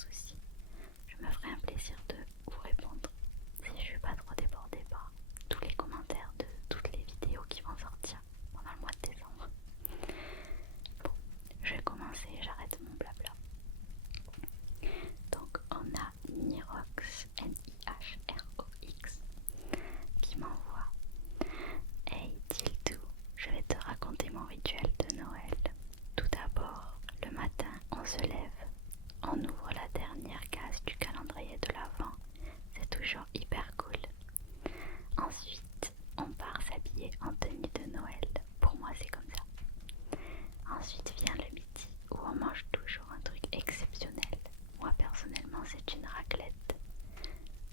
souci. Je me ferai un plaisir de vous répondre si je suis pas trop débordée par tous les commentaires de toutes les vidéos qui vont sortir pendant le mois de décembre. Bon, je vais commencer, j'arrête mon blabla. Donc on a Nirox, Nihrox, qui m'envoie: Hey Tildou, je vais te raconter mon rituel de Noël. Tout d'abord, le matin, on se lève, on ouvre la dernière case du calendrier de l'Avent, c'est toujours hyper cool. Ensuite, on part s'habiller en tenue de Noël, pour moi c'est comme ça. Ensuite vient le midi, où on mange toujours un truc exceptionnel. Moi personnellement c'est une raclette.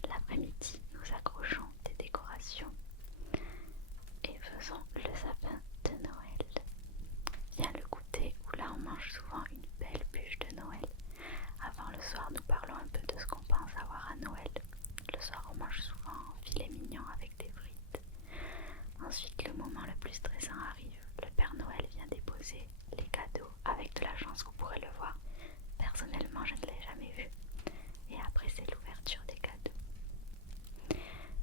L'après-midi, nous accrochons des décorations et faisons le sapin de Noël. Vient le goûter, où là on mange souvent une belle bûche de Noël. Avant le soir, nous parlons un peu de ce qu'on pense avoir à Noël. Le soir, on mange souvent un filet mignon avec des frites. Ensuite, le moment le plus stressant arrive. Le Père Noël vient déposer les cadeaux. Avec de la chance, vous pourrez le voir. Personnellement, je ne l'ai jamais vu. Et après, c'est l'ouverture des cadeaux.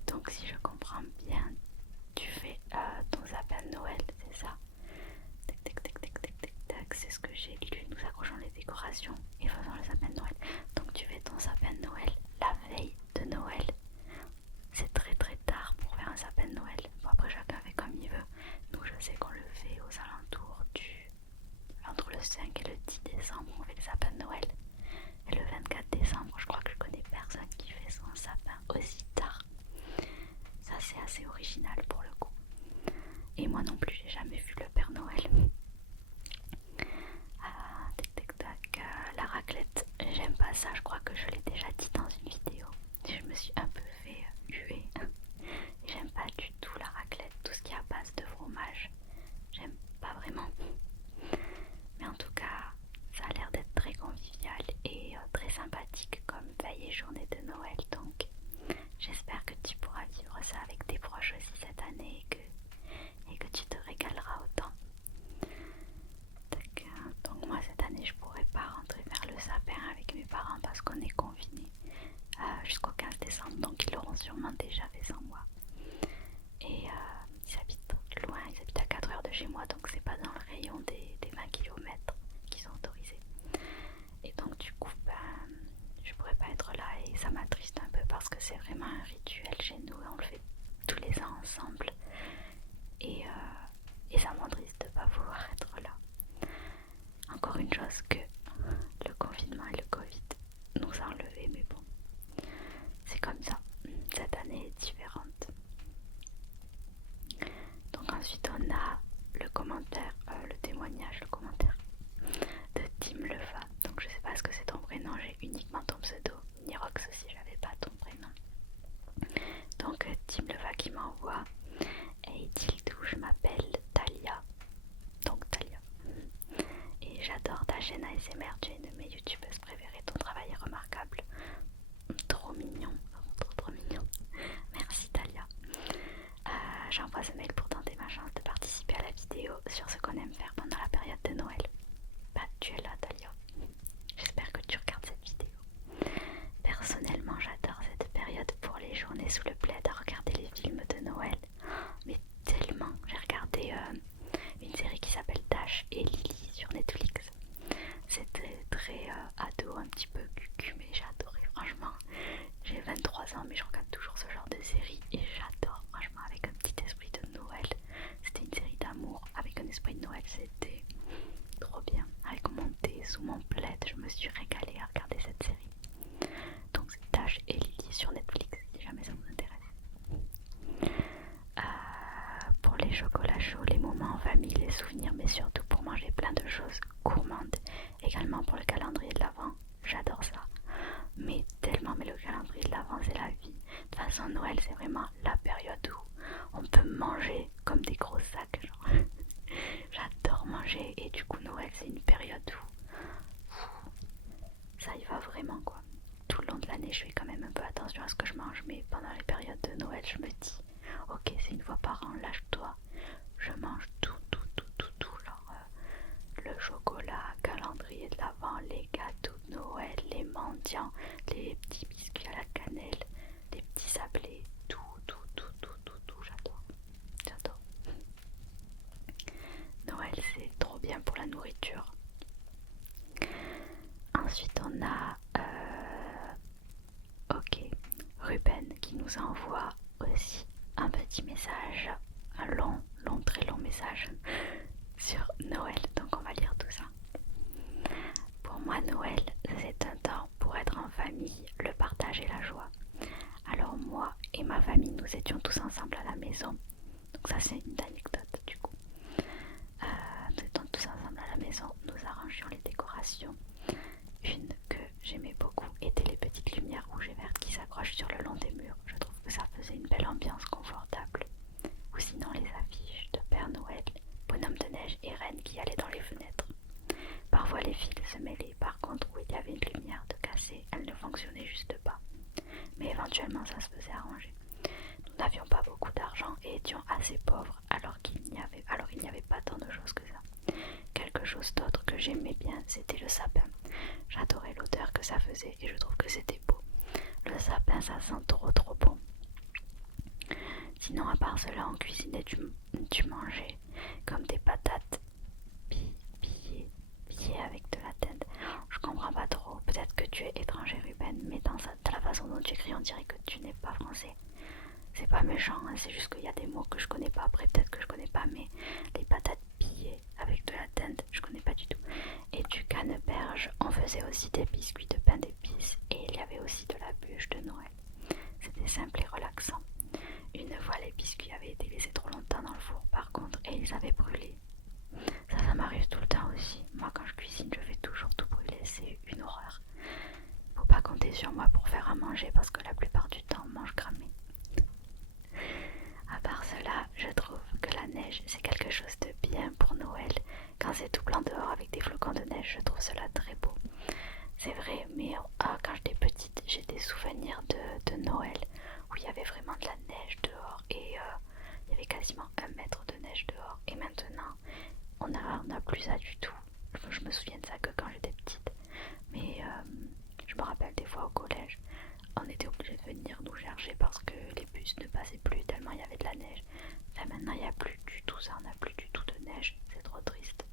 Donc, si je comprends bien, tu fais ton sapin de Noël, c'est ça? Tac, tac, tac, tac, tac, tac, tac, c'est ce que j'ai lu. Nous accrochons les décorations et faisons le sapin de Noël. Donc, tu fais ton sapin de Noël la veille de Noël. C'est très très tard pour faire un sapin de Noël. Bon, après, chacun fait comme il veut. Nous, je sais qu'on le fait aux alentours entre le 5 et le 10 décembre, on fait le sapin de Noël. Et le 24 décembre, je crois que je connais personne qui fait son sapin aussi tard. Ça, c'est assez original pour le coup. Et moi non plus, j'ai jamais vu le Père Noël. Tac tac tac, la raclette, j'aime pas ça, je crois que je l'ai déjà dit dans une vidéo. Je me suis un peu fait huer. J'aime pas du tout la raclette, tout ce qui est à base de fromage. J'aime pas vraiment. Mais en tout cas, ça a l'air d'être très convivial et très sympathique comme veille et journée de Noël. Donc j'espère que tu pourras vivre ça avec tes proches aussi cette année et que tu te régaleras autant. Donc moi cette année je pourrais pas rentrer faire le sapin avec mes parents parce qu'on est confinés jusqu'au 15 décembre, donc ils l'auront sûrement déjà fait sans moi. Et ils habitent loin, ils habitent à 4 heures de chez moi, donc c'est pas dans le rayon des 20 km qui sont autorisés. Et donc du coup je pourrais pas être là et ça m'attriste un peu parce que c'est vraiment un rituel chez nous et on le fait tous les ans ensemble. Et ça m'attriste de pas pouvoir être là. Encore une chose que le confinement et le Covid nous a enlevé, mais bon, c'est comme ça. Cette année est différente. Donc ensuite on a le commentaire, le témoignage, le commentaire de Tim Lefa. Donc je sais pas ce que c'est ton prénom, j'ai uniquement ton pseudo. Nirox aussi, j'avais pas ton prénom. Donc Tim Lefa qui m'envoie: Hey Tildou, je m'appelle Talia. Donc Talia. Et j'adore ta chaîne ASMR, tu es une de mes youtubeuses préférées, ton travail est remarquable. Trop mignon, trop mignon. Merci Talia. J'envoie ce mail pour tenter ma chance de participer à la vidéo sur ce qu'on aime faire pendant la période de Noël. Bah tu es là Talia. J'espère que tu regardes cette vidéo. Personnellement j'adore cette période pour les journées sous le plaid à regarder les films de Noël. Mais tellement. J'ai regardé une série qui s'appelle Dash et Lily sur Netflix. C'était très ado, un petit peu cucu, mais j'ai adoré franchement. J'ai 23 ans mais je regarde toujours ce genre de série et j'adore franchement, avec un petit esprit de Noël. C'était une série d'amour avec un esprit de Noël, c'était trop bien. Avec mon thé sous mon plaid, je me suis régalée à regarder cette série. Donc c'est Dash et Lily sur Netflix si jamais ça vous intéresse. Pour les chocolats chauds, les moments en famille, les souvenirs, mais surtout pour manger plein de choses gourmandes. Également pour le calendrier de l'Avent, j'adore ça. Mais tellement, mais le calendrier de l'Avent c'est la vie. De toute façon Noël c'est vraiment la période où on peut manger comme des gros sacs genre. J'adore manger et du coup Noël c'est une période où ça y va vraiment quoi. Tout le long de l'année je fais quand même un peu attention à ce que je mange, mais pendant les périodes de Noël je me dis ok c'est une fois par an, lâche-toi. Je mange tout genre le chocolat, calendrier de l'Avent, les gâteaux de Noël, les mendiants, a Ruben qui nous envoie aussi un petit message, un long, très long message sur Noël. Donc on va lire tout ça. Pour moi, Noël, c'est un temps pour être en famille, le partage et la joie. Alors moi et ma famille, nous étions tous ensemble à la maison. Donc ça, c'est une anecdote du coup. Nous étions tous ensemble à la maison, nous arrangions les décorations. Une que j'aimais beaucoup était les petites lumières rouges et vertes qui s'accrochent sur le long des murs. Je trouve que ça faisait une belle ambiance confortable. Ou sinon les affiches de Père Noël, bonhomme de neige et reine qui allaient dans les fenêtres. Parfois les fils se mêlaient, par contre où il y avait une lumière de cassée, elle ne fonctionnait juste pas. Mais éventuellement ça se faisait arranger. Nous n'avions pas beaucoup d'argent et étions assez pauvres alors il n'y avait pas tant de choses que ça. Quelque chose d'autre que j'aimais bien, c'était le sapin. J'adorais l'odeur que ça faisait et je trouve que c'était beau. Le sapin, ça sent trop bon. Sinon, à part cela, en cuisinait, tu mangeais comme des patates pillées avec de la dinde. Je comprends pas trop. Peut-être que tu es étranger, Ruben, mais dans la façon dont tu écris, on dirait que tu n'es pas français. C'est pas méchant, hein, c'est juste qu'il y a des mots que je connais pas. Après, peut-être que je connais pas, mais les patates pillées avec de la dinde, je connais pas du tout. Et du canneberge, on faisait aussi des biscuits de pain d'épices et il y avait aussi de la bûche de Noël. C'était simple et relaxant. Une fois, les biscuits avaient été laissés trop longtemps dans le four par contre et ils avaient brûlé. Ça m'arrive tout le temps aussi. Moi, quand je cuisine, je fais toujours tout brûler, c'est une horreur. Faut pas compter sur moi pour faire à manger parce que la plupart du temps, on mange cramé. À part cela, je trouve que la neige, c'est quelque chose de bien pour Noël. Quand c'est tout blanc dehors avec des flocons de neige, je trouve cela très beau. C'est vrai, mais quand j'étais petite, j'ai des souvenirs de Noël où il y avait vraiment de la neige dehors et il y avait quasiment 1 mètre de neige dehors. Et maintenant, on a plus ça du tout. Je me souviens de ça que quand j'étais petite. Mais je me rappelle des fois au collège, on était obligés de venir nous chercher parce que les bus ne passaient plus tellement il y avait de la neige. Là maintenant il n'y a plus du tout ça, on n'a plus du tout de neige, c'est trop triste.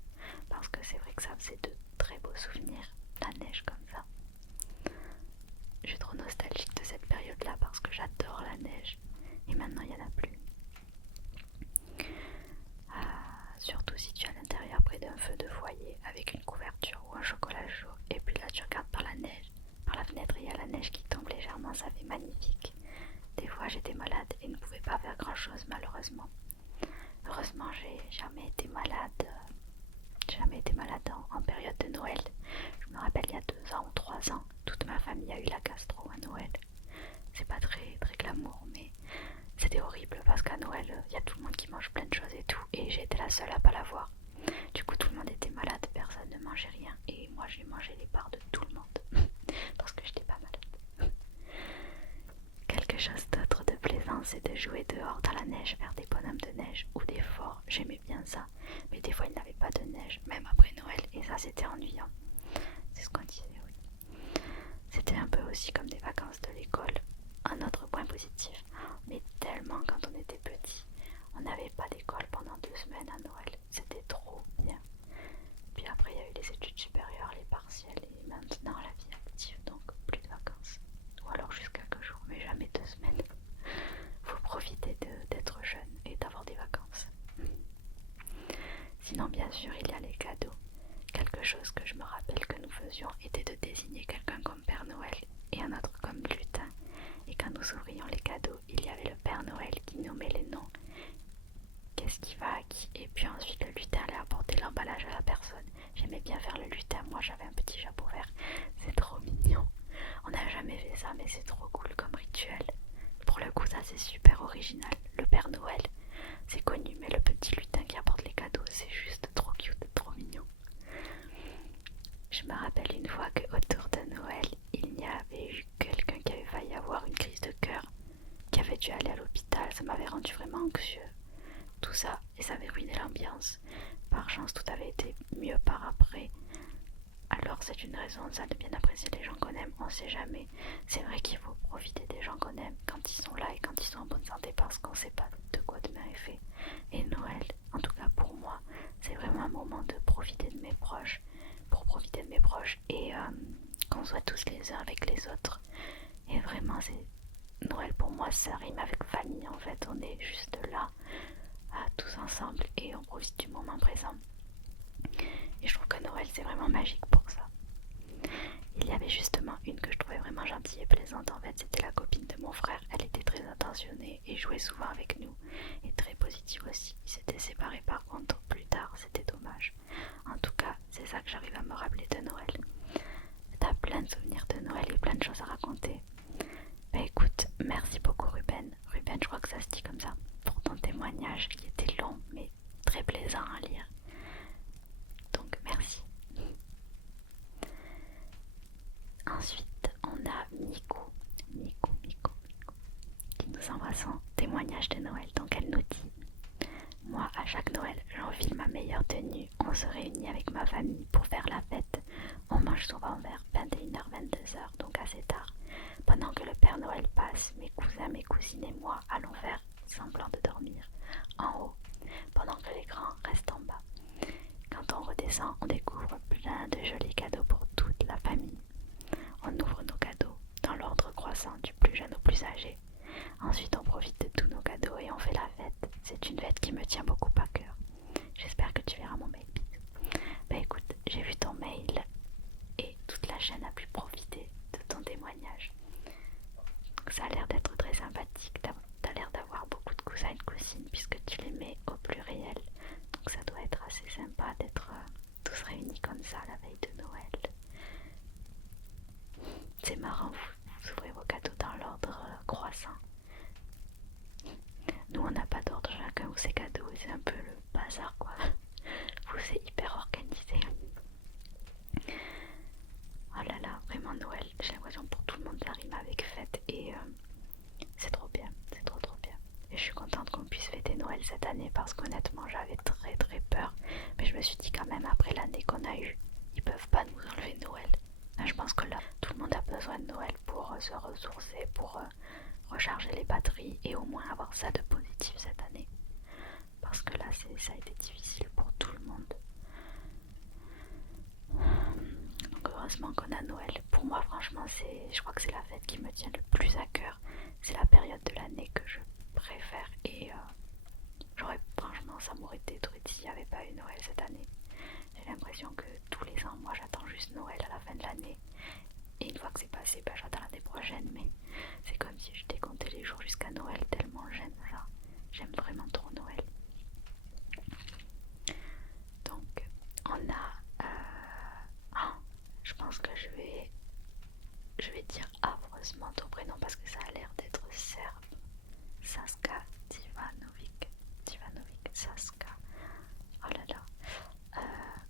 Parce que c'est vrai que ça faisait de très beaux souvenirs, la neige comme ça. Je suis trop nostalgique de cette période-là parce que j'adore la neige. Et maintenant il n'y en a plus. Surtout si tu es à l'intérieur près d'un feu de foyer avec une couverture ou un chocolat chaud. Et puis là tu regardes par la fenêtre et il y a la neige qui tombe légèrement, ça fait magnifique. Des fois j'étais malade et ne pouvais pas faire grand chose malheureusement. Heureusement j'ai jamais été malade en période de Noël. Je me rappelle il y a 2 ans ou 3 ans, toute ma famille a eu la gastro à Noël. C'est pas très glamour mais c'était horrible parce qu'à Noël il y a tout le monde qui mange plein de choses et tout et j'étais la seule à pas l'avoir. Du coup tout le monde était malade, personne ne mangeait rien et moi j'ai mangé les parts de tout le monde parce que j'étais pas malade. Quelque chose d'autre de plaisant, c'est de jouer dehors dans la neige, faire des bonhommes de neige ou des forts. J'aimais bien ça, mais des fois il n'y avait pas de neige, même après Noël, et ça c'était ennuyant. C'est ce qu'on disait, oui. C'était un peu aussi comme des vacances de l'école. Un autre point positif, mais tellement quand on était petit, on n'avait pas d'école pendant 2 semaines à Noël. C'était trop bien. Puis après il y a eu les études supérieures, les partiels et maintenant la vie active, donc plus de vacances. Ou alors juste quelques jours, mais jamais 2 semaines. Faut profiter d'être jeune et d'avoir des vacances. Sinon, bien sûr, il y a les cadeaux. Quelque chose que je me rappelle que nous faisions était de désigner quelqu'un comme Père Noël et un autre comme lutin. Et quand nous ouvrions les cadeaux, il y avait le Père Noël qui nommait les noms. Qu'est-ce qui va à qui? Et puis ensuite, le lutin allait apporter l'emballage à la personne. J'aimais bien faire le lutin, moi j'avais un petit chapeau vert. C'est trop mignon. On n'a jamais fait ça, mais c'est trop cool comme rituel. Pour le coup, ça c'est super original. Le Père Noël, c'est connu, mais le petit lutin qui apporte les cadeaux, c'est juste trop cute, trop mignon. Je me rappelle une fois que autour de Noël, il y avait eu quelqu'un qui avait failli avoir une crise de cœur, qui avait dû aller à l'hôpital. Ça m'avait rendu vraiment anxieux. Tout ça, et ça avait ruiné l'ambiance. Par chance, tout avait été mieux par après. Alors c'est une raison ça de bien apprécier les gens qu'on aime, on sait jamais. C'est vrai qu'il faut profiter des gens qu'on aime quand ils sont là et quand ils sont en bonne santé parce qu'on sait pas de quoi demain est fait. Et Noël, en tout cas pour moi, c'est vraiment un moment de profiter de mes proches, pour profiter de mes proches et qu'on soit tous les uns avec les autres. Et vraiment, c'est Noël pour moi, ça rime avec famille en fait. On est juste là, tous ensemble et on profite du moment présent. Et je trouve que Noël c'est vraiment magique pour ça. Il y avait justement une que je trouvais vraiment gentille et plaisante en fait, c'était la copine de mon frère. Elle était très attentionnée et jouait souvent avec nous et très positive aussi. Ils s'étaient séparés par contre plus tard, c'était dommage. En tout cas, c'est ça que j'arrive à me rappeler de Noël. T'as plein de souvenirs de Noël et plein de choses à raconter. Bah écoute, merci beaucoup Ruben. Ruben, je crois que ça se dit comme ça, pour ton témoignage qui était long mais très plaisant à lire. Donc merci. Ensuite, on a Miku qui nous envoie son témoignage de Noël. Donc elle nous dit: moi, à chaque Noël, j'enfile ma meilleure tenue. On se réunit avec ma famille pour faire la fête. On mange souvent vers 21h, 22h, donc assez tard. Pendant que le Père Noël passe, mes cousins, mes cousines et moi allons faire semblant de dormir en haut, pendant que les grands restent en bas. Quand on redescend, on découvre plein de jolis cadeaux pour toute la famille. On ouvre nos cadeaux dans l'ordre croissant du plus jeune au plus âgé. Ensuite, on profite de tous nos cadeaux et on fait la fête. C'est une fête qui me tient beaucoup à cœur. J'espère que tu verras mon mail. Bah écoute, j'ai vu ton mail et toute la chaîne a pu profiter de ton témoignage. Donc ça a l'air d'être très sympathique. T'as l'air d'avoir beaucoup de cousins et de cousines puisque tu les mets au pluriel. Donc ça doit être assez sympa d'être tous réunis comme ça la veille de Noël. C'est marrant, vous ouvrez vos cadeaux dans l'ordre croissant. Nous on n'a pas d'ordre, chacun ou ses cadeaux, c'est un peu le bazar quoi. Vous c'est hyper organisé. Oh là là, vraiment Noël, j'ai l'impression pour tout le monde ça rime avec fête et c'est trop bien, c'est trop bien. Et je suis contente qu'on puisse fêter Noël cette année parce qu'honnêtement j'avais très peur. Mais je me suis dit quand même après l'année qu'on a eue, ils peuvent pas nous enlever Noël. Là, je pense que là, tout le monde a besoin de Noël pour se ressourcer, pour recharger les batteries et au moins avoir ça de positif cette année. Parce que là, ça a été difficile pour tout le monde. Donc heureusement qu'on a Noël. Pour moi, franchement, je crois que c'est la fête qui me tient le plus à cœur. C'est la période de l'année que je préfère et franchement, ça m'aurait détruite s'il n'y avait pas eu Noël cette année. J'ai l'impression que tous les ans, moi j'attends juste Noël à la fin de l'année. Et une fois que c'est passé, j'attends l'année prochaine. Mais c'est comme si je décomptais les jours jusqu'à Noël tellement j'aime ça. J'aime vraiment trop Noël. Donc on a... je pense que je vais dire affreusement ton prénom parce que ça a l'air d'être serbe. Saska Tivanovic, Saska. Oh là là.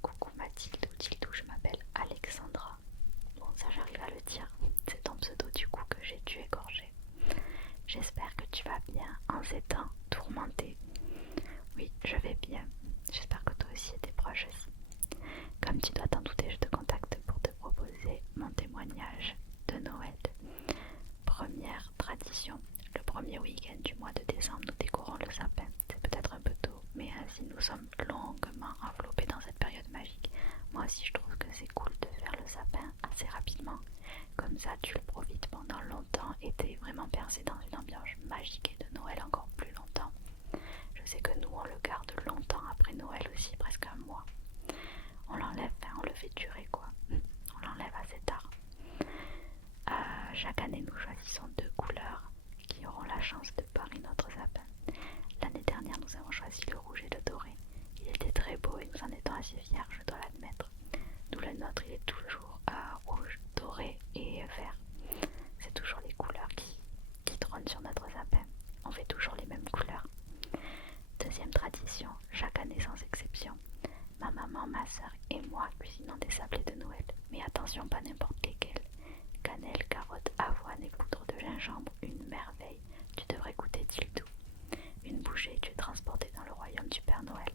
Coucou Mathilde ou Tildou, je m'appelle Alexandra. Bon, ça j'arrive à le dire. C'est ton pseudo du coup que j'ai dû égorger. J'espère que tu vas bien en ces temps tourmentés. Oui, je vais bien. J'espère que toi aussi et tes proches aussi. Comme tu dois t'en douter, je te contacte pour te proposer mon témoignage de Noël. Première tradition, le premier week-end du mois de décembre, nous décorons le sapin. C'est peut-être un peu tôt, mais ainsi nous sommes longuement enveloppés dans cette période magique. Moi aussi je trouve que c'est cool de faire le sapin assez rapidement. Comme ça tu le profites pendant longtemps et t'es vraiment percé dans une ambiance magique et de Noël encore plus longtemps. Je sais que nous on le garde longtemps après Noël aussi, presque un mois. On l'enlève, on le fait durer quoi. On l'enlève assez tard. Chaque année nous choisissons 2 couleurs qui auront la chance de parer notre sapin. L'année dernière nous avons choisi le rouge et le doré. Il était très beau et nous en étions assez fiers, je dois l'admettre. Nous le nôtre il est toujours rouge, doré et vert. C'est toujours les couleurs qui trônent sur notre sapin. On fait toujours les mêmes couleurs. Deuxième tradition, chaque année sans exception. Ma maman, ma soeur et moi cuisinons des sablés de Noël. Mais attention, pas n'importe lesquels. Cannelle, carottes, avoine et poudre de gingembre, une merveille. Tu devrais goûter Tildou. Une bouchée, tu es transporté dans le royaume du Père Noël.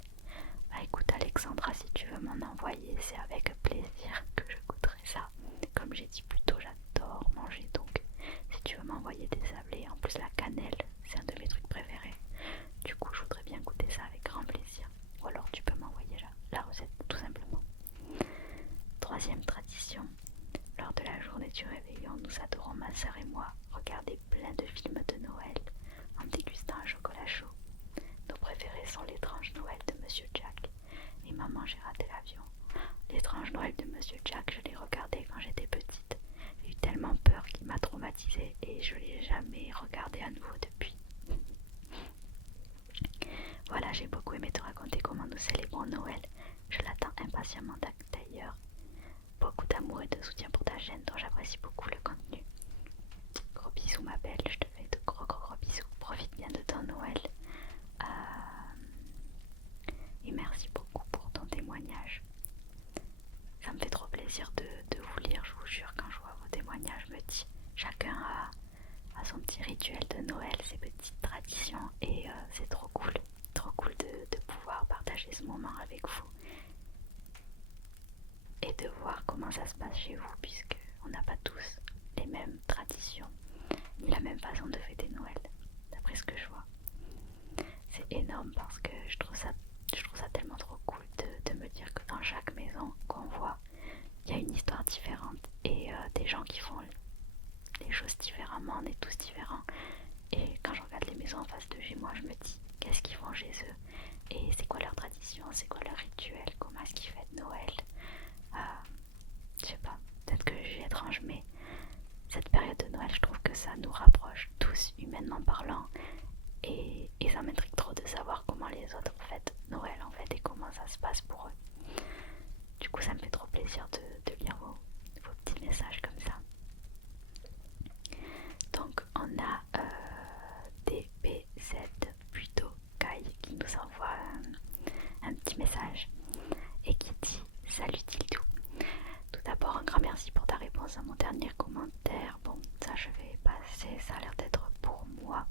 Bah écoute Alexandra, si tu veux m'en envoyer, c'est avec plaisir que je goûterai ça. Comme j'ai dit plus tôt, j'adore manger, donc si tu veux m'envoyer des sablés, en plus la cannelle, c'est un de mes trucs préférés. Du coup, je voudrais bien goûter ça avec grand plaisir. Ou alors tu peux m'envoyer la recette tout simplement. Troisième tradition, réveillon, nous adorons, ma sœur et moi, regarder plein de films de Noël en dégustant un chocolat chaud. Nos préférés sont L'étrange Noël de Monsieur Jack et Maman j'ai raté l'avion. L'étrange Noël de Monsieur Jack, je l'ai regardé quand j'étais petite. J'ai eu tellement peur qu'il m'a traumatisée et je l'ai jamais regardé à nouveau depuis. Voilà, j'ai beaucoup aimé te raconter comment nous célébrons Noël. Je l'attends impatiemment d'ailleurs. Beaucoup d'amour et de soutien pour ta chaîne dont j'apprécie beaucoup le contenu. Gros bisous ma belle, je te fais de gros bisous. Profite bien de ton Noël. Et merci beaucoup pour ton témoignage. Ça me fait trop plaisir de vous lire, je vous jure, quand je vois vos témoignages, je me dis chacun a son petit rituel de Noël, ses petites traditions et c'est trop cool de pouvoir partager ce moment avec vous et de voir comment ça se passe chez vous puisque on n'a pas tous les mêmes traditions ni la même façon de fêter Noël d'après ce que je vois. C'est énorme parce que je trouve ça tellement trop cool de me dire que dans chaque maison qu'on voit il y a une histoire différente et des gens qui font les choses différemment, on est tous différents et quand je regarde les maisons en face de chez moi je me dis qu'est-ce qu'ils font chez eux et c'est quoi leur tradition, c'est quoi leur rituel, comment est-ce qu'ils fêtent Noël. Je sais pas, peut-être que je suis étrange mais cette période de Noël je trouve que ça nous rapproche tous humainement parlant et ça m'intrigue trop de savoir comment les autres fêtent Noël en fait et comment ça se passe pour eux. Du coup ça me fait trop plaisir de lire vos petits messages comme ça. Donc on a DBZ plutôt Kai qui nous envoie un petit message et qui dit salut Tildou. Tout d'abord un grand merci pour ta réponse à mon dernier commentaire. Bon ça je vais passer, ça a l'air d'être pour moi.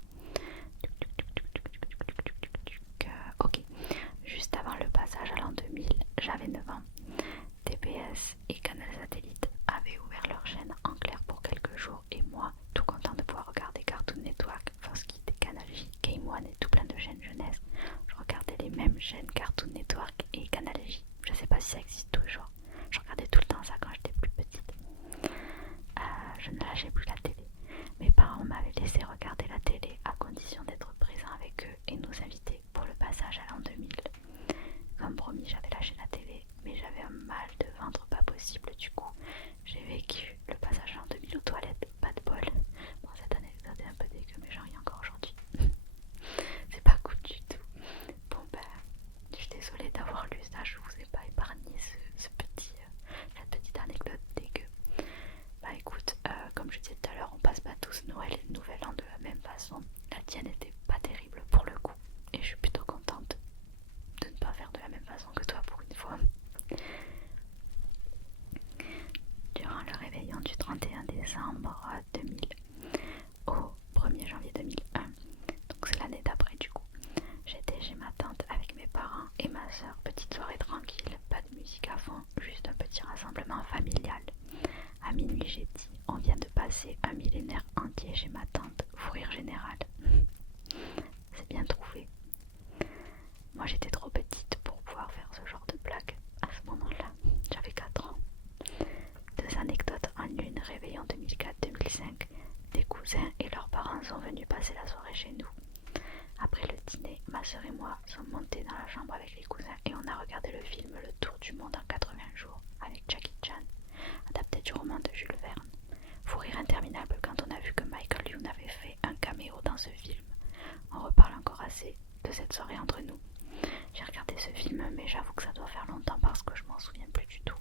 Ok, juste avant le passage à l'an 2000, j'avais 9 ans. TPS et Canal Satellite avaient ouvert leur chaîne en clair pour quelques jours et moi, tout content de pouvoir regarder Cartoon Network, Fox Kids, Canal J, Game One et tout plein de chaînes jeunesse, je regardais les mêmes chaînes Cartoon Network et Canal J. Je sais pas si ça existe toujours. Je regardais tout le temps ça quand j'étais plus petite. Je ne lâchais plus la télé. Mes parents m'avaient laissé regarder la télé à condition d'être présent avec eux et nous inviter pour le passage à l'an 2000. Comme promis, j'avais lâché la télé, mais j'avais un mal de ventre pas possible. Du coup, j'ai vécu le passage à l'an 2000 aux toilettes. Pas de bol. Bon, cette anecdote est un peu dégueu, mais j'en ris encore aujourd'hui. C'est pas cool du tout. Bon, je suis désolée d'avoir lu ça. Je vous ai pas épargné cette petite anecdote dégueu. Écoute, comme je disais tout à l'heure, on passe pas tous Noël et le Nouvel An de la même façon. La tienne était pas terrible pour le coup et je suis plutôt contente de ne pas faire de la même façon que toi pour une fois. Durant le réveillon du 31 décembre 2000 au 1er janvier 2001, donc c'est l'année d'après du coup, j'étais chez ma tante avec mes parents et ma soeur. Petite soirée tranquille, pas de musique à fond, juste un petit rassemblement familial. À minuit j'ai dit, on vient de passer un millénaire entier chez ma tante, fou rire général. C'est bien trouvé. Moi j'étais trop petite pour pouvoir faire ce genre de blague à ce moment-là, j'avais 4 ans. 2 anecdotes en une, réveillon 2004-2005, des cousins et leurs parents sont venus passer la soirée chez nous. Après le dîner, ma soeur et moi sommes montés dans la chambre avec les cousins et on a regardé le film Le Tour du monde en 80 jours avec Jackie Chan, adapté du roman de Jules Verne. Fou rire interminable quand on a vu que Michael Youn avait fait un caméo dans ce film. On reparle encore assez de cette soirée entre nous. J'ai regardé ce film mais j'avoue que ça doit faire longtemps parce que je m'en souviens plus du tout.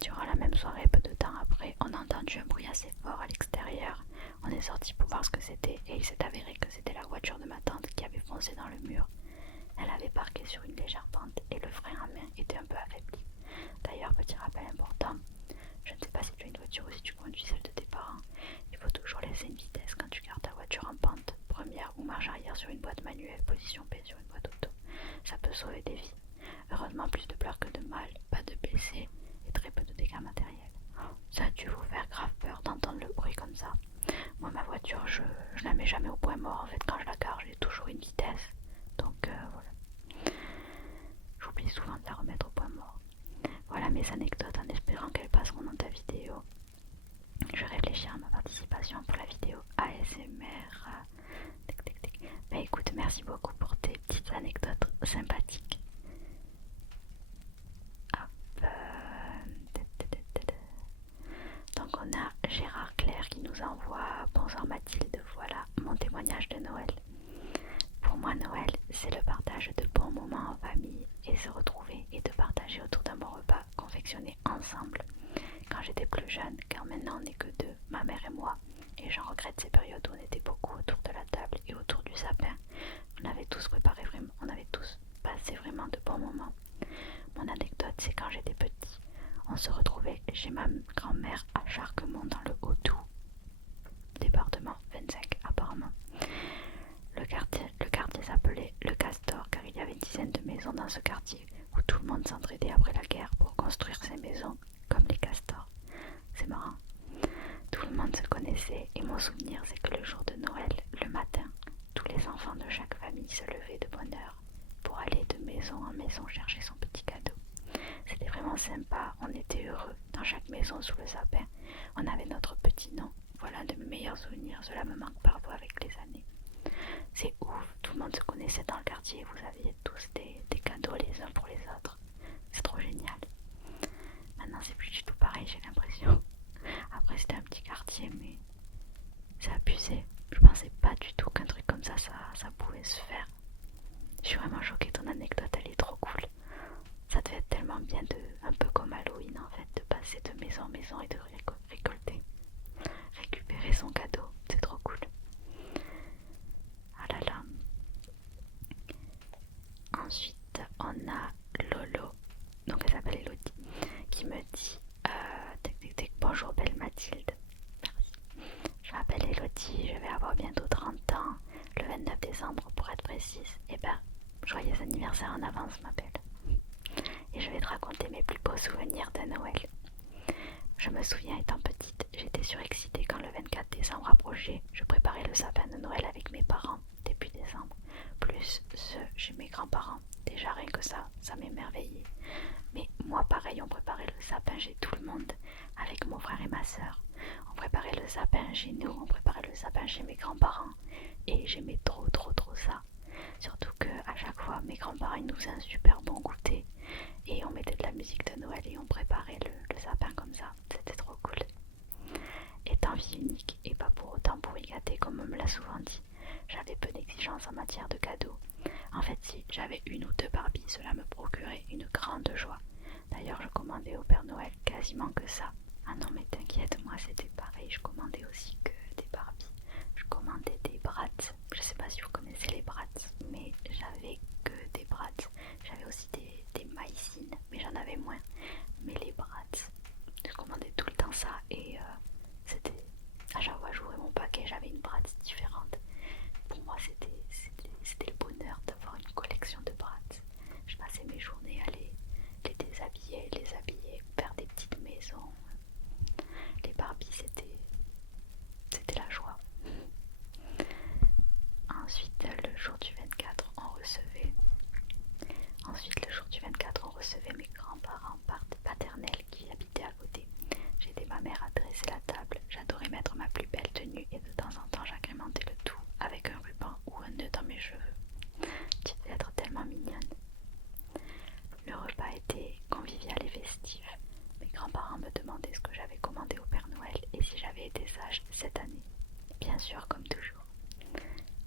Durant la même soirée, peu de temps après, on a entendu un bruit assez fort à l'extérieur. On est sorti pour voir ce que c'était et il s'est avéré que c'était la voiture de ma tante qui avait foncé dans le mur. Elle avait parqué sur une légère pente et le frein à main était un peu affaibli. D'ailleurs, petit rappel important, je ne sais pas si tu as une voiture ou si tu conduis celle de tes parents, il faut toujours laisser une vitesse quand tu gardes ta voiture en pente, première ou marche arrière sur une boîte manuelle, position P sur une boîte auto. Ça peut sauver des vies. Heureusement, plus de pleurs que de mal, pas de blessés et très peu de dégâts matériels. Ça a dû vous faire grave peur d'entendre le bruit comme ça. Moi, ma voiture, je la mets jamais au point mort. En fait, quand je la gare, j'ai toujours une vitesse. Donc voilà. J'oublie souvent de la remettre au point mort. Voilà mes anecdotes en espérant qu'elles passeront dans ta vidéo. inspiration pour la vidéo ASMR. Tic, tic, tic. Bah écoute, merci beaucoup pour tes petites anecdotes sympathiques. Hop. Donc on a Gérard Claire qui nous envoie bonsoir Mathilde, voilà mon témoignage de Noël. Pour moi Noël c'est le partage de bons moments en famille et se retrouver et de partager autour d'un bon repas confectionné ensemble. Quand j'étais plus jeune, car maintenant on n'est que deux, ma mère et moi, et j'en regrette ces périodes où on était beaucoup autour de la table et autour du sapin. On avait tous passé vraiment de bons moments. Mon anecdote c'est quand j'étais petit, on se retrouvait chez ma grand-mère à Charquemont dans le Haut-Doubs, département 25 apparemment. Le quartier s'appelait le Castor car il y avait une dizaine de maisons dans ce quartier où tout le monde s'entraidait après la guerre pour construire ses maisons comme les castors. C'est marrant. Tout le monde se connaissait et mon souvenir c'est que le jour de Noël, le matin, tous les enfants de chaque famille se levaient de bonne heure pour aller de maison en maison chercher son petit cadeau. C'était vraiment sympa, on était heureux. Dans chaque maison sous le sapin, on avait notre petit nom. Voilà de mes meilleurs souvenirs, cela me manque parfois avec les années. C'est ouf, tout le monde se connaissait dans le quartier, vous aviez tous des cadeaux les uns pour les autres. C'est trop génial. Maintenant c'est plus du tout pareil, j'ai l'impression. Après c'était un petit quartier mais c'est abusé. Je pensais pas du tout qu'un truc comme ça pouvait se faire. Je suis vraiment choquée, ton anecdote elle est trop cool. Ça devait être tellement bien un peu comme Halloween en fait, de passer de maison en maison et de récupérer son cadeau. C'est trop cool. Ah là là. Ensuite, on a Lolo, donc elle s'appelle Elodie, qui me dit bonjour belle Mathilde. Merci. Je m'appelle Elodie, je vais avoir bientôt 30 ans, le 29 décembre pour être précise. Et joyeux anniversaire en avance ma belle. Et je vais te raconter mes plus beaux souvenirs de Noël. Je me souviens étant petite, j'étais surexcitée quand le 24 décembre approchait. Je préparais le sapin de Noël avec mes parents début décembre, plus ceux chez mes grands-parents. Déjà rien que ça m'émerveillait. Mais moi pareil, on préparait le sapin chez tout le monde, avec mon frère et ma soeur. On préparait le sapin chez nous, on préparait le sapin chez mes grands-parents. Et j'aimais trop ça. Surtout que à chaque fois, mes grands-parents nous faisaient un super bon goûter. Et on mettait de la musique de Noël et on préparait le sapin comme ça. C'était trop cool. Étant fille unique et pas pour autant pourri gâtée comme on me l'a souvent dit, j'avais peu d'exigences en matière de cadeaux. En fait, si j'avais une ou deux Barbies, cela me procurait une grande joie. D'ailleurs, je commandais au Père Noël quasiment que ça. Ah non mais t'inquiète, moi c'était pareil, je commandais aussi que des Barbies. Je commandais des Bratz. Je sais pas si vous connaissez les Bratz, mais j'avais que des Bratz. J'avais aussi des maïsines, mais j'en avais moins. Mais les Bratz, je commandais tout le temps ça et c'était... À chaque fois que j'ouvrais mon paquet, j'avais une Bratz différente. Pour moi, c'était le bonheur d'avoir une collection de Bratz. Je passais mes journées à les déshabiller, faire des petites maisons. Les Barbies, c'était la joie. Ensuite, le jour du 24, on recevait mes grands-parents paternels qui habitaient à côté. J'aidais ma mère à dresser la table. J'adorais mettre ma plus belle tenue et de temps en temps j'agrémentais le tout avec un ruban ou un nœud dans mes cheveux. Tu devais être tellement mignonne. Le repas était convivial et festif. Mes grands-parents me demandaient ce que j'avais commandé au Père Noël et si j'avais été sage cette année. Bien sûr, comme toujours.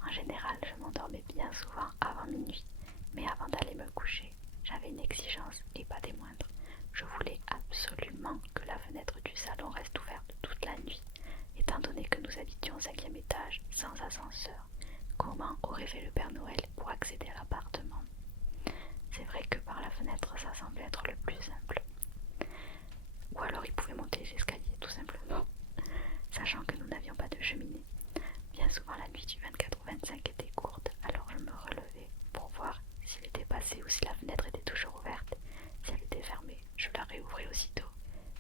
En général, je m'endormais bien souvent avant minuit, mais avant d'aller me coucher, j'avais une exigence et pas des moindres. Je voulais absolument que la fenêtre du salon reste ouverte toute la nuit, étant donné que nous habitions au 5e étage, sans ascenseur. Comment aurait fait le Père Noël pour accéder à l'appartement? C'est vrai que par la fenêtre, ça semblait être le plus simple. Ou alors il pouvait monter les escaliers, tout simplement, sachant que nous n'avions pas de cheminée. Bien souvent la nuit du 24 au 25 était courte, alors je me relevais pour voir s'il était passé ou si la fenêtre était toujours ouverte. Si elle était fermée, je la réouvrais aussitôt,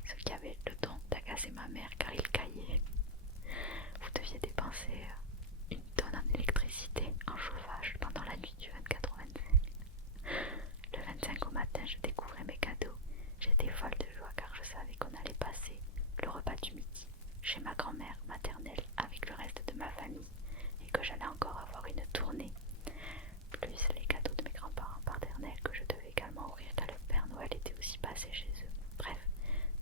ce qui avait le don d'agacer ma mère car il caillait. Vous deviez dépenser une tonne en électricité, en chauffage pendant la nuit du 24 au 25. Le 25 au matin, je découvrais mes cadeaux. J'étais folle de joie car je savais qu'on allait passer le repas du midi chez ma grand-mère maternelle avec le reste de ma famille et que j'allais encore avoir une tournée, plus les cadeaux de mes grands-parents paternels que je devais également ouvrir car le Père Noël était aussi passé chez eux. Bref,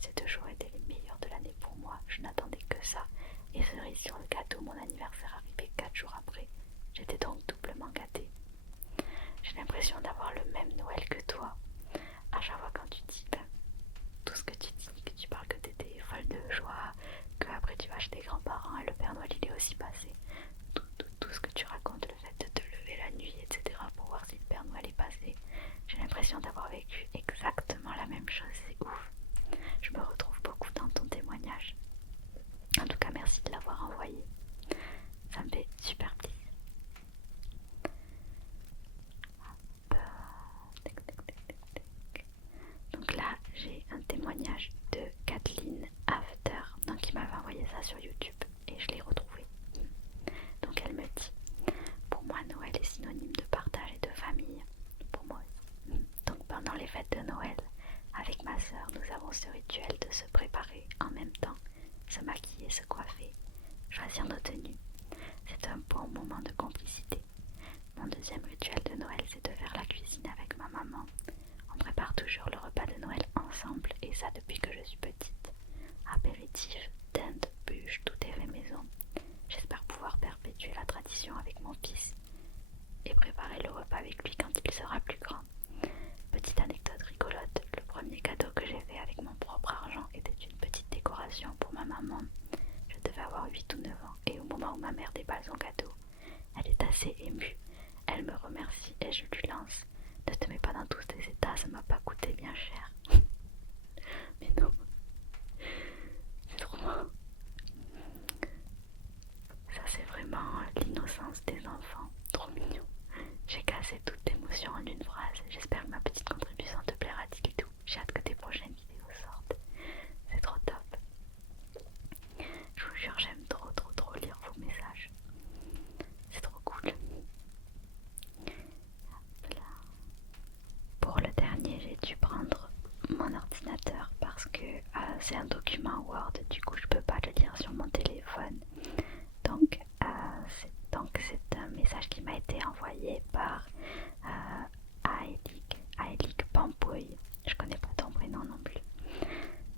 ces 2 jours étaient les meilleurs de l'année pour moi, je n'attendais que ça, et cerise sur le gâteau, mon anniversaire arrivait 4 jours après. J'étais donc doublement gâtée. J'ai l'impression d'avoir le même Noël que toi. À chaque fois quand tu dis tout ce que tu dis, que tu parles que t'étais folle de joie, que après tu vas chez tes grands-parents et le Père Noël il est aussi passé. Tout ce que tu racontes, le fait de te lever la nuit, etc. pour voir si le Père Noël est passé. J'ai l'impression d'avoir vécu exactement la même chose, c'est ouf. Je me retrouve beaucoup dans ton témoignage. En tout cas, merci de l'avoir envoyé. Ça me fait super plaisir. Donc là, j'ai un témoignage de Kathleen After, donc qui m'avait envoyé ça sur YouTube et je l'ai retrouvé. Donc elle me dit: pour moi, Noël est synonyme de partage et de famille. Pour moi aussi. Donc pendant les fêtes de Noël, avec ma soeur, nous avons ce rituel de se préparer en même temps, se maquiller, se coiffer, choisir nos tenues. C'est un bon moment de complicité. Mon deuxième rituel de Noël, c'est de faire la cuisine avec ma maman. On prépare toujours le repas de Noël ensemble, et ça depuis que je suis petite. Apéritif, dinde, bûche, tout est fait maison. J'espère pouvoir perpétuer la tradition avec mon fils et préparer le repas avec lui quand il sera plus grand. Petite anecdote rigolote, le premier cadeau que j'ai fait avec mon propre argent était une petite décoration pour ma maman. Je devais avoir 8 ou 9 ans, et au moment où ma mère déballe son cadeau, elle est assez émue. Elle me remercie et je lui lance: ne te mets pas dans tous tes états, ça m'a pas coûté bien cher. Mais non, c'est trop marrant. Ça, c'est vraiment l'innocence des enfants, trop mignon. J'ai cassé toute l'émotion en une phrase. J'espère que ma petite contribution te plaira, Tiltou. J'ai hâte que tes prochaines vidéos sortent. C'est trop top. Je vous jure, j'aime trop lire vos messages. C'est trop cool. Voilà. Pour le dernier, j'ai dû prendre mon ordinateur parce que c'est un document Word, du coup je peux pas le lire sur mon téléphone. Donc c'est un message qui m'a été envoyé par Aelik Pampouille. Je connais pas ton prénom non plus.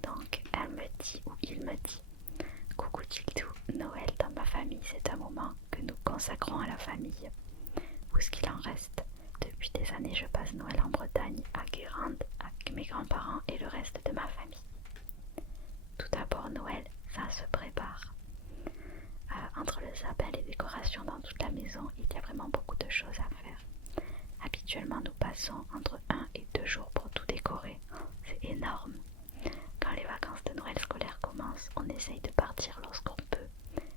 Donc elle me dit, ou il me dit: coucou Tiltou, Noël dans ma famille c'est un moment que nous consacrons à la famille. Où est-ce qu'il en reste? Depuis des années je passe Noël en Bretagne, à Guérande, avec mes grands-parents et le reste de ma famille. Tout d'abord Noël, ça se prépare. Entre le sapin et les décorations dans toute la maison, il y a vraiment beaucoup de choses à faire. Habituellement nous passons entre 1 et 2 jours pour tout décorer. C'est énorme. Quand les vacances de Noël scolaires commencent, on essaye de partir lorsqu'on peut.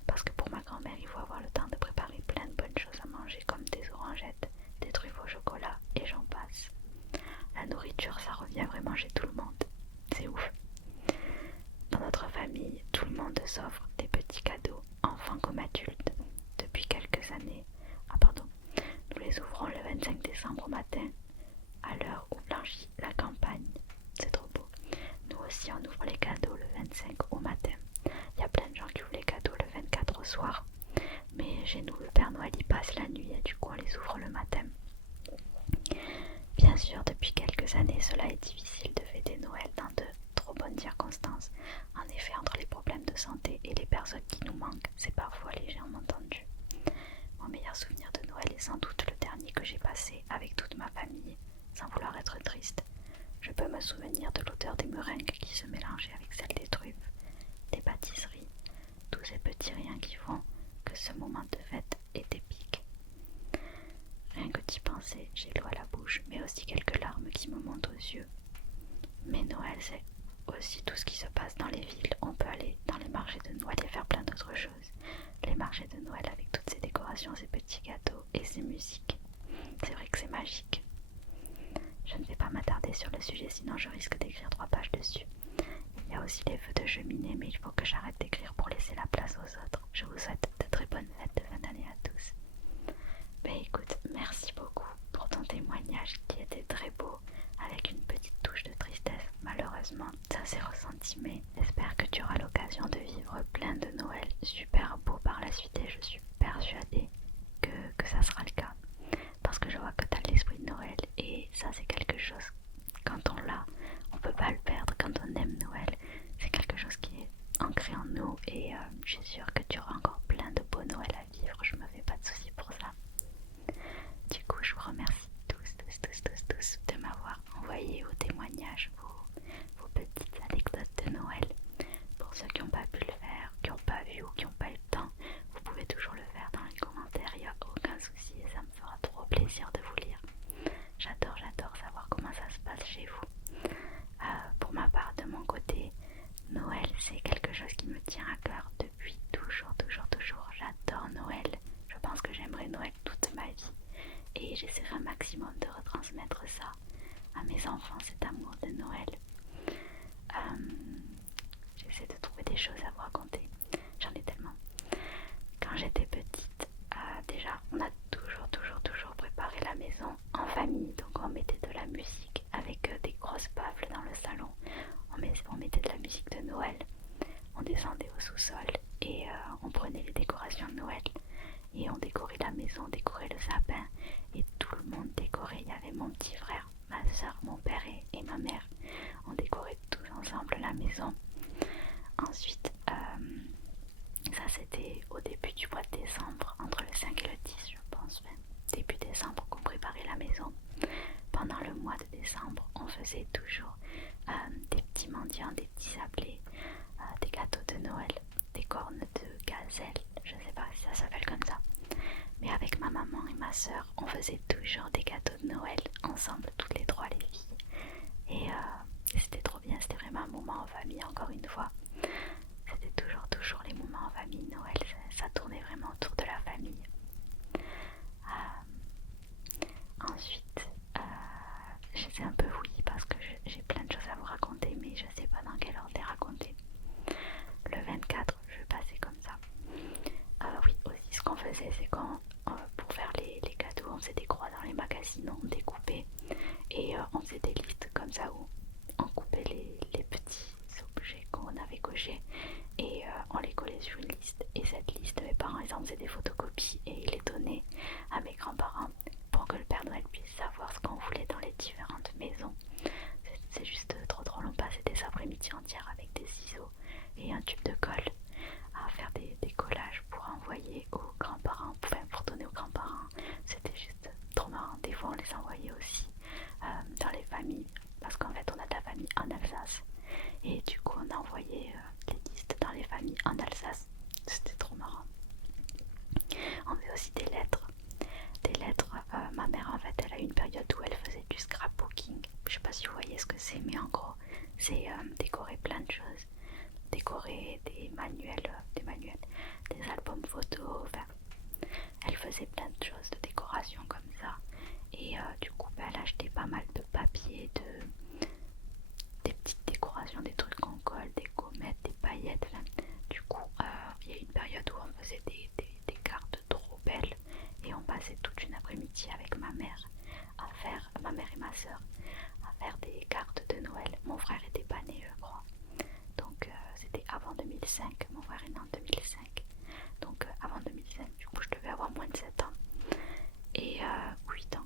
Parce que pour ma grand-mère, il faut avoir le temps de préparer plein de bonnes choses à manger, comme des orangettes, des truffes au chocolat et j'en passe. La nourriture, ça revient vraiment chez tout le monde. C'est ouf. Dans notre famille, tout le monde s'offre des petits cadeaux, enfants comme adultes. Depuis quelques années, nous les ouvrons le 25 décembre au matin, à l'heure où blanchit la campagne. C'est trop beau. Nous aussi, on ouvre les cadeaux le 25 au matin. Il y a plein de gens qui ouvrent les cadeaux le 24 au soir. Mais chez nous, le Père Noël y passe la nuit et du coup, on les ouvre le matin. Bien sûr, depuis quelques années, cela est difficile de fêter Noël dans de trop bonnes circonstances. En effet, entre les problèmes de santé et les personnes qui nous manquent, c'est parfois légèrement tendu. Mon meilleur souvenir de Noël est sans doute le dernier que j'ai passé avec toute ma famille, sans vouloir être triste. Je peux me souvenir de l'odeur des meringues qui se mélangeait avec celle des truffes, des pâtisseries, tous ces petits riens qui font que ce moment de fête est épique. Rien que d'y penser, j'ai l'eau à la bouche, mais aussi quelques larmes qui me montent aux yeux. Mais Noël, c'est aussi tout ce qui se passe dans les villes. On peut aller dans les marchés de Noël et faire plein d'autres choses. Les marchés de Noël avec toutes ces décorations, ces petits gâteaux et ces musiques. C'est vrai que c'est magique. Je ne vais pas m'attarder sur le sujet, sinon je risque d'écrire 3 pages dessus. Il y a aussi les feux de cheminée, mais il faut que j'arrête d'écrire pour laisser la place aux autres. Je vous souhaite de très bonnes fêtes de fin d'année à tous. Ben écoute, merci beaucoup pour ton témoignage qui était très beau, avec une petite touche de tristesse. Malheureusement, ça s'est ressenti, mais j'espère que tu auras l'occasion de vivre plein de super beau par la suite et je suis persuadée que ça sera le cas. Parce que je vois que tu as l'esprit de Noël et ça c'est quelque chose, quand on l'a, on peut pas le perdre. Quand on aime Noël, c'est quelque chose qui est ancré en nous et je suis sûre que tu auras encore plein de beaux Noël à vivre, je me fais pas de soucis pour ça. Du coup je vous remercie tous de m'avoir envoyé vos témoignages, vos petites anecdotes de Noël. Pour ceux qui n'ont pas pu le faire, qui n'ont pas vu ou qui n'ont pas eu le temps, vous pouvez toujours le faire dans les commentaires, il n'y a aucun souci et ça me fera trop plaisir de vous lire. J'adore savoir comment ça se passe chez vous. Pour ma part, de mon côté, Noël c'est quelque chose qui me tient à cœur depuis toujours. J'adore Noël. Je pense que j'aimerais Noël toute ma vie et j'essaierai un maximum de retransmettre ça à mes enfants, cet amour de Noël. J'essaie de trouver des choses à vous raconter. J'en ai tellement. Quand j'étais petite, déjà on a toujours préparé la maison en famille. Donc on mettait de la musique avec des grosses baffles dans le salon. On mettait de la musique de Noël. On descendait au sous-sol et on prenait les décorations de Noël. Et on décorait la maison, on décorait le sapin. Et tout le monde décorait. Il y avait mon petit frère, ma soeur, mon père et ma mère. On décorait tous ensemble la maison. Ensuite, ça c'était au début du mois de décembre, entre le 5 et le 10 je pense, début décembre qu'on préparait la maison. Pendant le mois de décembre, on faisait toujours des petits mendiants, des petits sablés, des gâteaux de Noël, des cornes de gazelle, je sais pas si ça s'appelle comme ça. Mais avec ma maman et ma soeur, on faisait toujours des gâteaux de Noël ensemble, toutes les trois les filles. Et c'était trop bien, c'était vraiment un moment en famille encore une fois. C'était toujours les moments en famille, Noël, ça tournait vraiment autour de la famille. Ensuite, je sais un peu oui parce que j'ai plein de choses à vous raconter, mais je sais pas dans quel ordre les raconter. Le 24, je vais passer comme ça. Oui, aussi ce qu'on faisait, c'est quand pour faire les cadeaux, on faisait des croix dans les magazines, on découpait et on faisait des listes comme ça où on coupait les petits objets qu'on avait cochés et on les collait sur une liste. Et cette liste, mes parents ils en faisaient des photocopies et ils les donnaient à mes grands-parents pour que le Père Noël puisse savoir ce qu'on voulait dans les différentes maisons. C'est juste trop long, passer des après-midi entières avec des ciseaux et un tube de colle à faire des collages pour envoyer aux grands-parents, enfin pour donner aux grands-parents. C'était juste trop marrant. Des fois on les envoyait aussi dans les familles parce qu'en fait on a de la famille en Alsace et du coup on a envoyé les listes dans les familles en Alsace. C'était trop marrant. On faisait aussi des lettres. Ma mère en fait elle a eu une période où elle faisait du scrapbooking. Je sais pas si vous voyez ce que c'est, mais en gros c'est décorer plein de choses, décorer des manuels, des albums photos, enfin elle faisait plein de choses de décoration comme ça et du coup elle achetait pas mal de papier, des petites décorations, des trucs qu'on colle, des gommettes, des paillettes, enfin, du coup il y a eu une période où on faisait des cartes trop belles et on passait toute une après-midi avec ma mère et ma soeur à faire des cartes de Noël. Mon frère était pas né je crois, donc c'était avant 2005, mon frère est né en 2005, donc avant 2005, du coup je devais avoir moins de 7 ans et 8 ans.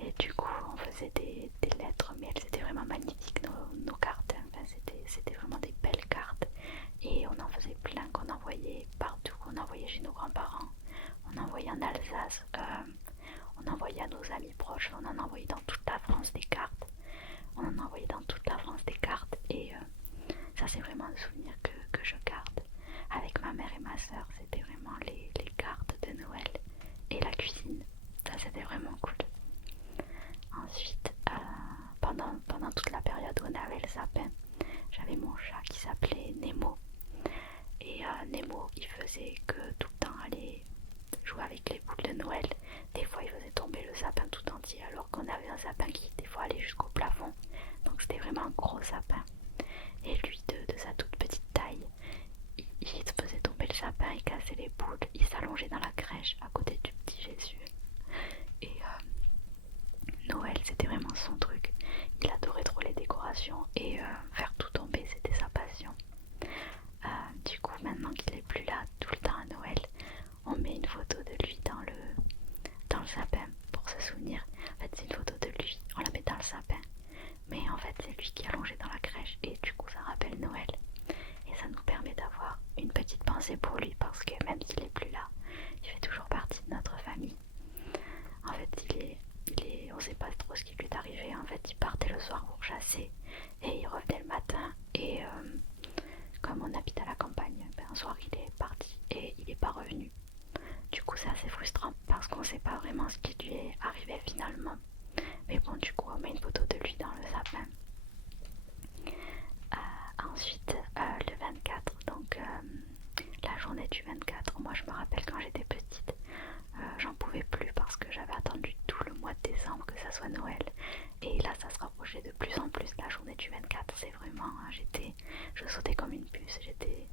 Et du coup on faisait des lettres, mais elles étaient vraiment magnifiques nos cartes, enfin, c'était vraiment des belles cartes et on en faisait plein qu'on envoyait partout, on envoyait chez nos grands-parents, on envoyait en Alsace, on envoyait à nos amis proches, on en envoyait dans toute la France des cartes. Et ça c'est vraiment un souvenir que je garde avec ma mère et ma soeur. C'était vraiment les cartes de Noël et la cuisine. Ça c'était vraiment cool. Ensuite, pendant toute la période où on avait le sapin, j'avais mon chat qui s'appelait Nemo. Et Nemo il faisait que tout le temps aller jouer avec les boules de Noël. Des fois il faisait tomber le sapin tout entier alors qu'on avait un sapin qui des fois allait jusqu'au plafond. Donc c'était vraiment un gros sapin. Et lui de sa toute petite taille, il faisait tomber le sapin, il cassait les boules, il s'allongeait dans la crèche à côté du petit Jésus. Et Noël c'était vraiment son truc. Il adorait trop les décorations et faire tout tomber c'était sa passion. Du pensé pour lui parce que même s'il est plus là, il fait toujours partie de notre famille. En fait, on sait pas trop ce qui lui est arrivé. En fait, il partait le soir pour chasser et il revenait le matin. Et comme on habite à la campagne, un soir il est parti et il n'est pas revenu. Du coup, c'est assez frustrant parce qu'on sait pas vraiment ce qui lui est arrivé finalement. Mais bon, du coup, on met une photo de lui dans le sapin. Ensuite, le 24, donc la journée du 24, moi je me rappelle quand j'étais petite, j'en pouvais plus parce que j'avais attendu tout le mois de décembre que ça soit Noël. Et là, ça se rapprochait de plus en plus. La journée du 24, c'est vraiment, je sautais comme une puce, j'étais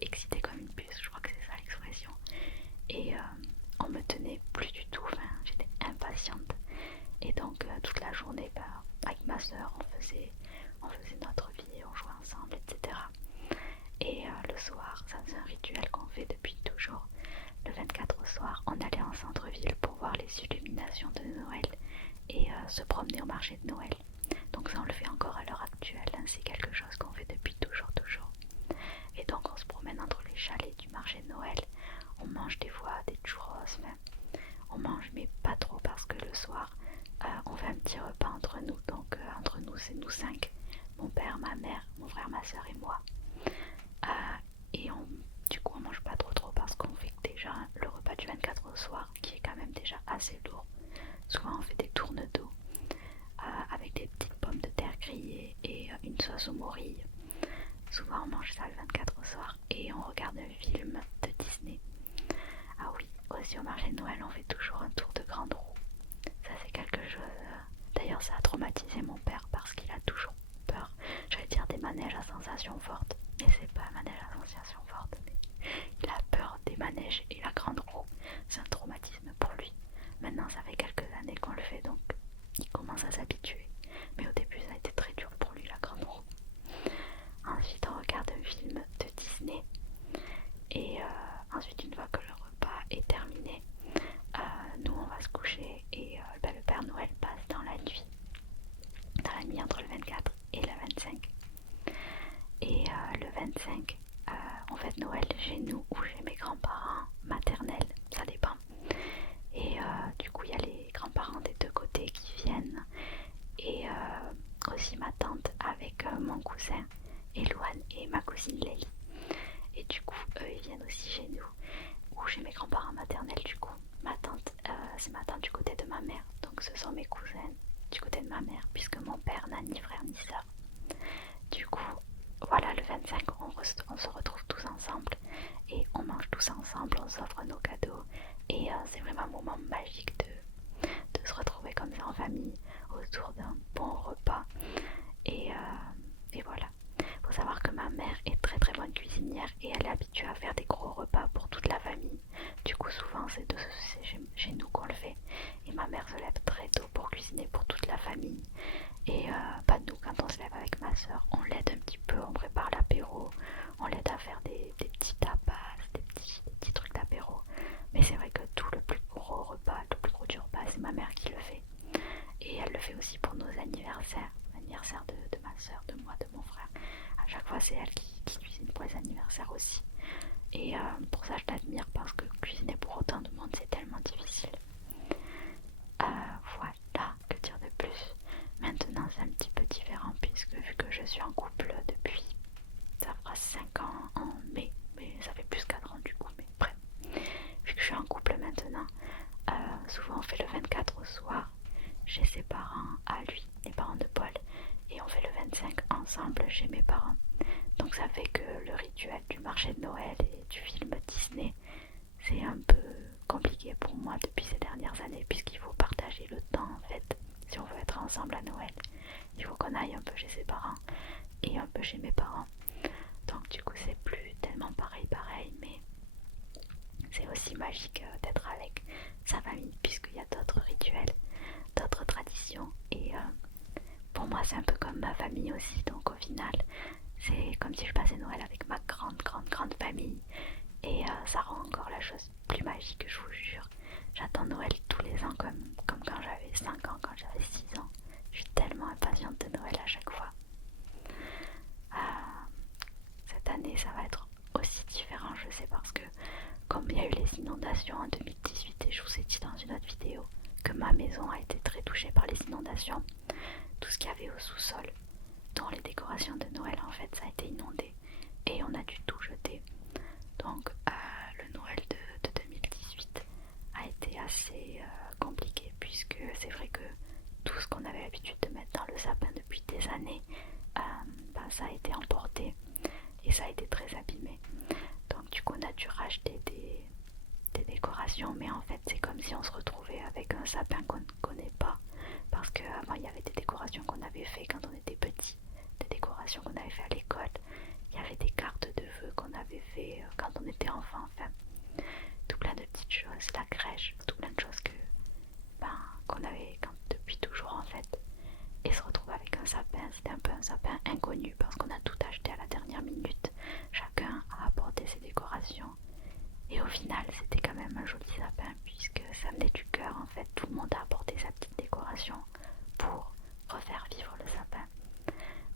excitée comme une puce, je crois que c'est ça l'expression. Et on me tenait plus du tout, enfin, j'étais impatiente. Et donc toute la journée, avec ma soeur, on faisait notre vie, on jouait ensemble, etc. Et le soir, ça c'est un rituel qu'on fait depuis toujours. Le 24 au soir, on allait en centre-ville pour voir les illuminations de Noël et se promener au marché de Noël. Donc ça on le fait encore à l'heure actuelle, hein, c'est quelque chose qu'on fait depuis toujours. Et donc on se promène entre les chalets du marché de Noël, on mange des fois des churros, on mange mais pas trop parce que le soir on fait un petit repas entre nous, donc entre nous c'est nous 5, mon père, ma mère, mon frère, ma soeur et moi. Et du coup on mange pas trop parce qu'on fait déjà le repas du 24 au soir qui est quand même déjà assez lourd. Souvent on fait des tournes d'eau avec des petites pommes de terre grillées et une sauce aux morilles. Souvent on mange ça le 24 au soir et on regarde un film de Disney. Ah oui, aussi au marché de Noël on fait toujours un tour de grande roue. Ça c'est quelque chose... D'ailleurs ça a traumatisé mon père parce qu'il a toujours peur. J'allais dire des manèges à sensations fortes, mais c'est pas un manège à sensations fortes. Mais il a peur des manèges et la grande roue. C'est un traumatisme pour lui. Maintenant ça fait quelques années qu'on le fait donc il commence à s'habituer. Mais au début ça a été très dur pour lui la grande roue. Ensuite on regarde un film de Disney. Et ensuite une fois que le repas est terminé, nous on va se coucher et le Père Noël passe dans la nuit entre le 24 et le 25. Et le 25, on fête Noël chez nous ou chez mes grands-parents maternels, ça dépend. Et du coup il y a les grands-parents des deux côtés qui viennent et aussi ma tante avec mon cousin Elouane et ma cousine Lélie. Et du coup eux ils viennent aussi chez nous ou chez mes grands-parents maternels. Du coup ma tante c'est ma tante du côté de ma mère, donc ce sont mes cousins du côté de ma mère puisque mon père n'a ni frère ni soeur. Du coup voilà, le 25 on se retrouve tous ensemble et on mange tous ensemble, on s'offre nos cadeaux et c'est vraiment un moment magique de se retrouver comme ça en famille autour d'un bon repas. Et voilà, faut savoir que ma mère est très très bonne cuisinière et elle est habituée à faire des gros repas pour toute la famille. Du coup souvent c'est chez nous qu'on le fait et ma mère se lève très tôt pour cuisiner pour toute la famille. Et nous quand on se lève avec ma soeur on l'aide un petit peu, on prépare l'apéro, on l'aide à faire des petits tapas, des petits trucs d'apéro. Mais c'est vrai que tout le plus gros repas, le plus gros du repas c'est ma mère qui le fait. Et elle le fait aussi pour nos anniversaires, l'anniversaire de ma soeur, de moi, de mon frère. À chaque fois c'est elle qui cuisine pour les anniversaires aussi. Et pour ça je l'admire parce que cuisiner pour autant de monde c'est tellement difficile. Voilà, que dire de plus. Maintenant c'est un petit peu différent puisque vu que je suis en couple depuis, ça fera 5 ans en mai, mais ça fait plus 4 ans du coup, mais bref. Vu que je suis en couple maintenant, souvent on fait le 24 au soir chez ses parents, à lui, les parents de Paul, et on fait le 25 ensemble chez mes parents. Donc ça fait que le rituel du marché de Noël et du film Disney, c'est un peu compliqué pour moi depuis ces dernières années puisqu'il faut partager le temps en fait. Si on veut être ensemble à Noël, il faut qu'on aille un peu chez ses parents et un peu chez mes parents. Donc du coup c'est plus tellement pareil, mais c'est aussi magique d'être avec sa famille puisqu'il y a d'autres rituels, d'autres traditions et pour moi c'est un peu comme ma famille aussi. Donc au final c'est comme si je passais Noël avec ma grande famille et ça rend encore la chose plus magique, je vous jure. J'attends Noël tous les ans comme quand j'avais 5 ans, quand j'avais 6 ans. Je suis tellement impatiente de Noël à chaque fois. Cette année ça va être aussi inondations en 2018 et je vous ai dit dans une autre vidéo que ma maison a été très touchée par les inondations. Tout ce qu'il y avait au sous-sol, dont les décorations de Noël en fait, ça a été inondé et on a dû tout jeter. Donc le Noël de 2018 a été assez compliqué puisque c'est vrai que tout ce qu'on avait l'habitude de mettre dans le sapin depuis des années, ça a été emporté et ça a été très abîmé. Donc du coup on a dû racheter des décorations, mais en fait c'est comme si on se retrouvait avec un sapin qu'on ne connaît pas, parce qu'avant il y avait des décorations qu'on avait fait quand on était petit, des décorations qu'on avait fait à l'école, il y avait des cartes de vœux qu'on avait fait quand on était enfant, enfin tout plein de petites choses, la crèche, tout plein de choses qu'on avait depuis toujours en fait. Et se retrouver avec un sapin, c'était un peu un sapin inconnu parce qu'on a tout acheté à la dernière minute, chacun a apporté ses décorations et au final c'était quand même un joli sapin puisque ça venait du cœur en fait, tout le monde a apporté sa petite décoration pour refaire vivre le sapin.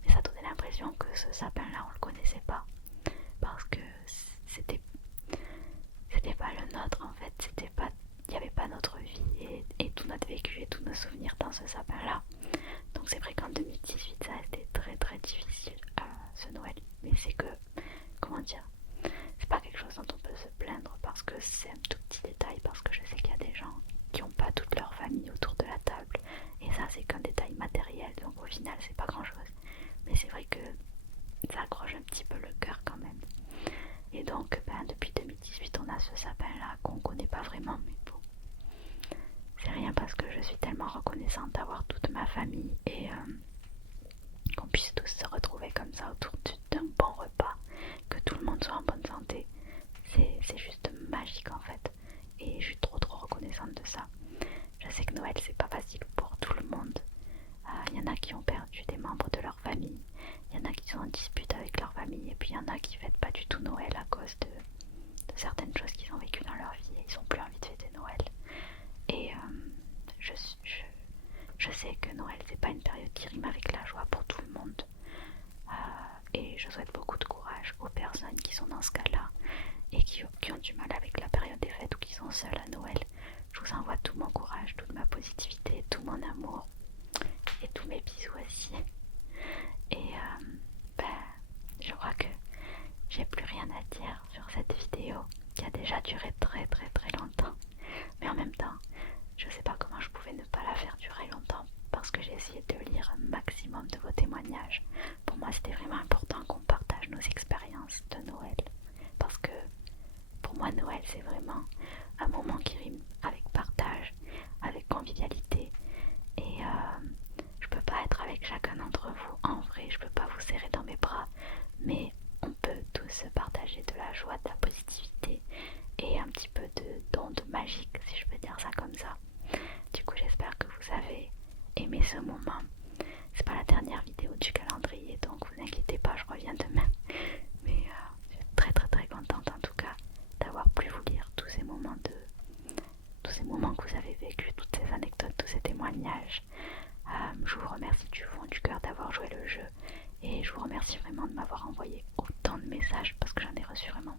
Mais ça donnait l'impression que ce sapin là on le connaissait pas parce que c'était pas le nôtre en fait, il n'y avait pas notre vie et tout notre vécu et tous nos souvenirs dans ce sapin là. Donc c'est vrai qu'en 2018 ça a été très très difficile ce Noël, mais c'est que, comment dire, c'est pas quelque chose dont on peut se plaindre parce que c'est un tout petit détail, parce que je sais qu'il y a des gens qui n'ont pas toute leur famille autour de la table et ça c'est qu'un détail matériel, donc au final c'est pas grand chose, mais c'est vrai que ça accroche un petit peu le cœur quand même. Et donc depuis 2018 on a ce sapin là qu'on connaît pas vraiment, mais bon, c'est rien parce que je suis tellement reconnaissante d'avoir toute ma famille et qu'on puisse tous se retrouver comme ça autour d'un bon repas, que tout le monde soit en bonne santé. C'est juste magique en fait et je suis trop reconnaissante de ça. Je sais que Noël c'est pas facile pour tout le monde. Il y en a qui ont perdu des membres de leur famille, il y en a qui sont en dispute avec leur famille et puis il y en a qui fêtent pas du tout Noël à cause de certaines choses qu'ils ont vécues dans leur vie et ils ont plus envie de fêter Noël. Et je sais que Noël c'est pas une période qui rime avec la joie pour tout le monde. Et je souhaite beaucoup de courage aux personnes qui sont dans ce cas-là et qui ont du mal avec la période des fêtes ou qui sont seules à Noël. Je vous envoie tout mon courage, toute ma positivité, tout mon amour et tous mes bisous aussi. Et je crois que j'ai plus rien à dire sur cette vidéo qui a déjà duré très très très longtemps. Mais en même temps, je sais pas comment je pouvais ne pas la faire durer longtemps parce que j'ai essayé de lire un maximum de vos témoignages. Pour moi c'était vraiment important qu'on partage nos expériences de Noël parce que pour moi Noël c'est vraiment un moment qui rime avec partage, avec convivialité et je peux pas être avec chacun d'entre vous en vrai, je peux pas vous serrer dans mes bras, mais on peut tous partager de la joie, de la positivité et un petit peu d'onde magique si je peux dire ça comme ça. Du coup j'espère que vous avez aimé ce moment. C'est pas la dernière vidéo du calendrier donc vous inquiétez pas, je reviens demain. Mais je suis très très très contente en tout cas d'avoir pu vous lire tous ces moments que vous avez vécu, toutes ces anecdotes, tous ces témoignages. Je vous remercie du fond du cœur d'avoir joué le jeu et je vous remercie vraiment de m'avoir envoyé autant de messages parce que j'en ai reçu vraiment